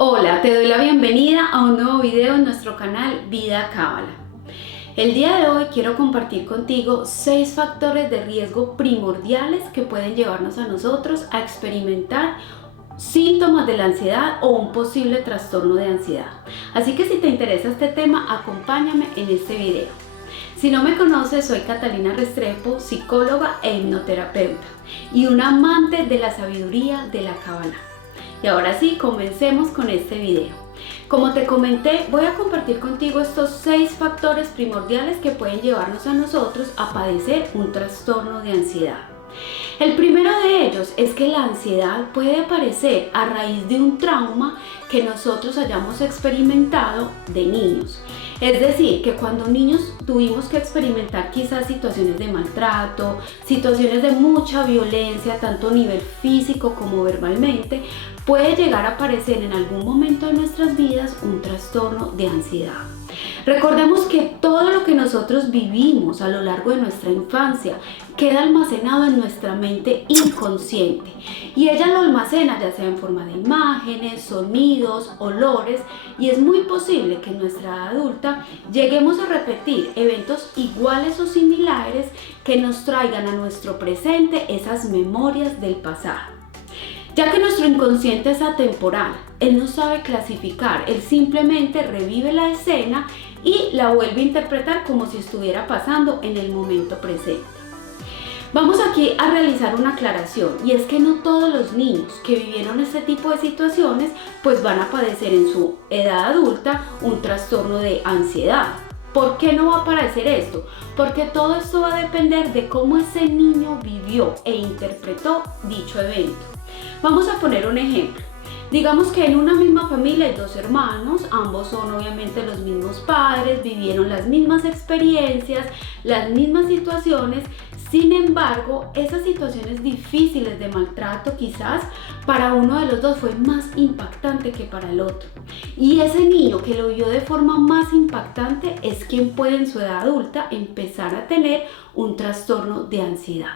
Hola, te doy la bienvenida a un nuevo video en nuestro canal Vida Cábala. El día de hoy quiero compartir contigo 6 factores de riesgo primordiales que pueden llevarnos a nosotros a experimentar síntomas de la ansiedad o un posible trastorno de ansiedad. Así que si te interesa este tema, acompáñame en este video. Si no me conoces, soy Catalina Restrepo, psicóloga e hipnoterapeuta y una amante de la sabiduría de la Cábala. Y ahora sí, comencemos con este video. Como te comenté, voy a compartir contigo estos 6 factores primordiales que pueden llevarnos a nosotros a padecer un trastorno de ansiedad. El primero de ellos es que la ansiedad puede aparecer a raíz de un trauma que nosotros hayamos experimentado de niños. Es decir, que cuando niños tuvimos que experimentar quizás situaciones de maltrato, situaciones de mucha violencia, tanto a nivel físico como verbalmente, puede llegar a aparecer en algún momento de nuestras vidas un trastorno de ansiedad. Recordemos que todo lo que nosotros vivimos a lo largo de nuestra infancia queda almacenado en nuestra mente inconsciente y ella lo almacena ya sea en forma de imágenes, sonidos, olores, y es muy posible que en nuestra edad adulta lleguemos a repetir eventos iguales o similares que nos traigan a nuestro presente esas memorias del pasado. Ya que nuestro inconsciente es atemporal, él no sabe clasificar, él simplemente revive la escena y la vuelve a interpretar como si estuviera pasando en el momento presente. Vamos aquí a realizar una aclaración, y es que no todos los niños que vivieron este tipo de situaciones pues van a padecer en su edad adulta un trastorno de ansiedad. ¿Por qué no va a aparecer esto? Porque todo esto va a depender de cómo ese niño vivió e interpretó dicho evento. Vamos a poner un ejemplo. Digamos que en una misma familia hay 2 hermanos, ambos son obviamente los mismos padres, vivieron las mismas experiencias, las mismas situaciones. Sin embargo, esas situaciones difíciles de maltrato quizás para uno de los dos fue más impactante que para el otro. Y ese niño que lo vivió de forma más impactante es quien puede en su edad adulta empezar a tener un trastorno de ansiedad.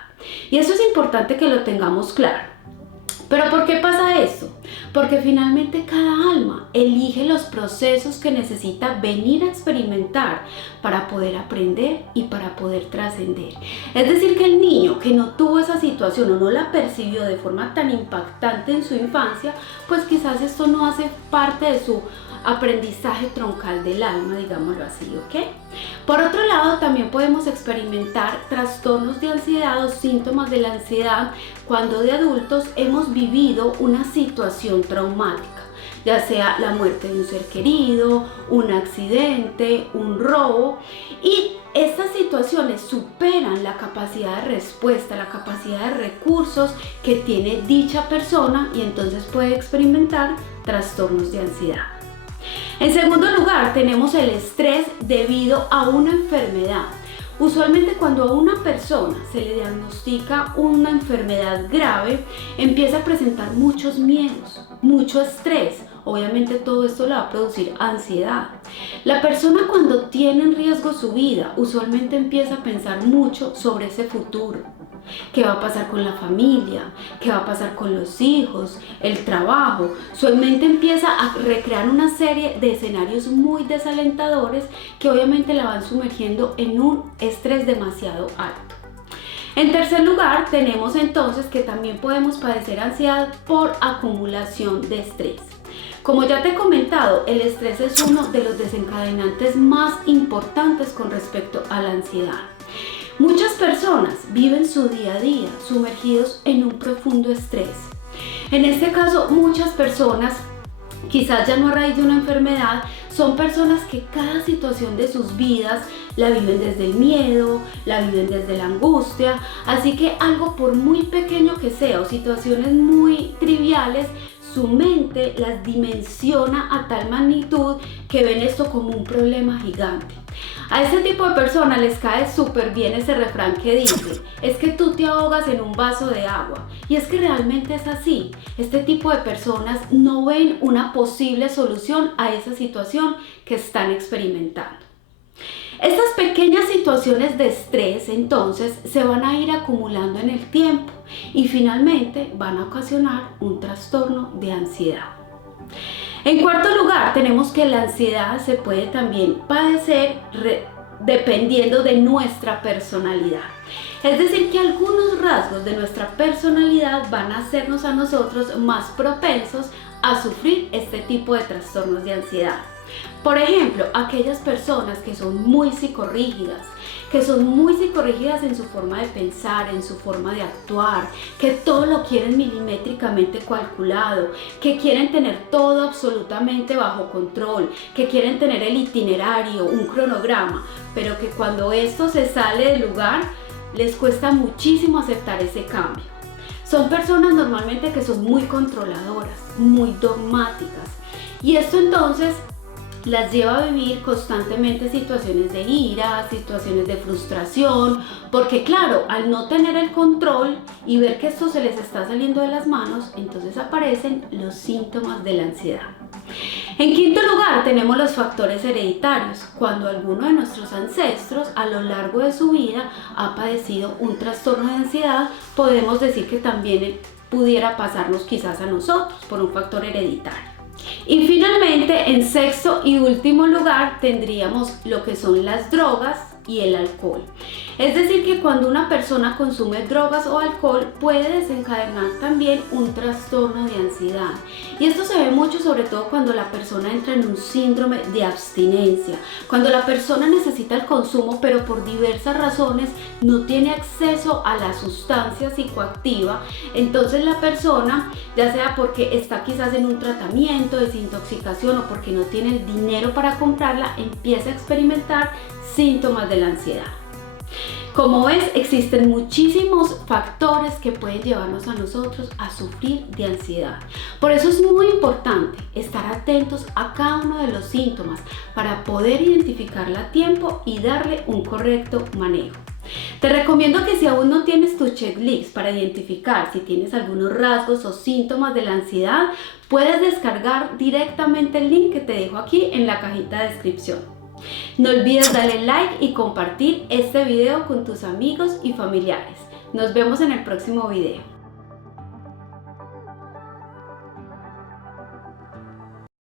Y eso es importante que lo tengamos claro. ¿Pero por qué pasa esto? Porque finalmente cada alma elige los procesos que necesita venir a experimentar para poder aprender y para poder trascender. Es decir, que el niño que no tuvo esa situación o no la percibió de forma tan impactante en su infancia, pues quizás esto no hace parte de su aprendizaje troncal del alma, digámoslo así, ¿ok? Por otro lado, también podemos experimentar trastornos de ansiedad o síntomas de la ansiedad cuando de adultos hemos vivido una situación traumática, ya sea la muerte de un ser querido, un accidente, un robo, y estas situaciones superan la capacidad de respuesta, la capacidad de recursos que tiene dicha persona, y entonces puede experimentar trastornos de ansiedad. En segundo lugar, tenemos el estrés debido a una enfermedad. Usualmente cuando a una persona se le diagnostica una enfermedad grave, empieza a presentar muchos miedos, mucho estrés. Obviamente todo esto le va a producir ansiedad. La persona cuando tiene en riesgo su vida, usualmente empieza a pensar mucho sobre ese futuro. ¿Qué va a pasar con la familia? ¿Qué va a pasar con los hijos? El trabajo. Su mente empieza a recrear una serie de escenarios muy desalentadores que obviamente la van sumergiendo en un estrés demasiado alto. En tercer lugar, tenemos entonces que también podemos padecer ansiedad por acumulación de estrés. Como ya te he comentado, el estrés es uno de los desencadenantes más importantes con respecto a la ansiedad. Muchas personas viven su día a día sumergidos en un profundo estrés. En este caso, muchas personas, quizás ya no a raíz de una enfermedad, son personas que cada situación de sus vidas la viven desde el miedo, la viven desde la angustia, así que algo por muy pequeño que sea o situaciones muy triviales, su mente las dimensiona a tal magnitud que ven esto como un problema gigante. A ese tipo de personas les cae súper bien ese refrán que dice: es que tú te ahogas en un vaso de agua. Y es que realmente es así. Este tipo de personas no ven una posible solución a esa situación que están experimentando. Estas pequeñas situaciones de estrés entonces se van a ir acumulando en el tiempo y finalmente van a ocasionar un trastorno de ansiedad. En cuarto lugar, tenemos que la ansiedad se puede también padecer dependiendo de nuestra personalidad. Es decir, que algunos rasgos de nuestra personalidad van a hacernos a nosotros más propensos a sufrir este tipo de trastornos de ansiedad. Por ejemplo, aquellas personas que son muy psicorrígidas en su forma de pensar, en su forma de actuar, que todo lo quieren milimétricamente calculado, que quieren tener todo absolutamente bajo control, que quieren tener el itinerario, un cronograma, pero que cuando esto se sale del lugar, les cuesta muchísimo aceptar ese cambio. Son personas normalmente que son muy controladoras, muy dogmáticas, y esto entonces las lleva a vivir constantemente situaciones de ira, situaciones de frustración, porque claro, al no tener el control y ver que esto se les está saliendo de las manos, entonces aparecen los síntomas de la ansiedad. En quinto lugar, tenemos los factores hereditarios. Cuando alguno de nuestros ancestros a lo largo de su vida ha padecido un trastorno de ansiedad, podemos decir que también pudiera pasarnos quizás a nosotros por un factor hereditario. Y finalmente, en sexto y último lugar, tendríamos lo que son las drogas y el alcohol. Es decir, que cuando una persona consume drogas o alcohol puede desencadenar también un trastorno de ansiedad. Y esto se ve mucho sobre todo cuando la persona entra en un síndrome de abstinencia, cuando la persona necesita el consumo pero por diversas razones no tiene acceso a la sustancia psicoactiva. Entonces la persona, ya sea porque está quizás en un tratamiento de desintoxicación o porque no tiene el dinero para comprarla, empieza a experimentar síntomas de la ansiedad. Como ves, existen muchísimos factores que pueden llevarnos a nosotros a sufrir de ansiedad. Por eso es muy importante estar atentos a cada uno de los síntomas para poder identificarla a tiempo y darle un correcto manejo. Te recomiendo que si aún no tienes tu checklist para identificar si tienes algunos rasgos o síntomas de la ansiedad, puedes descargar directamente el link que te dejo aquí en la cajita de descripción. No olvides darle like y compartir este video con tus amigos y familiares. Nos vemos en el próximo video.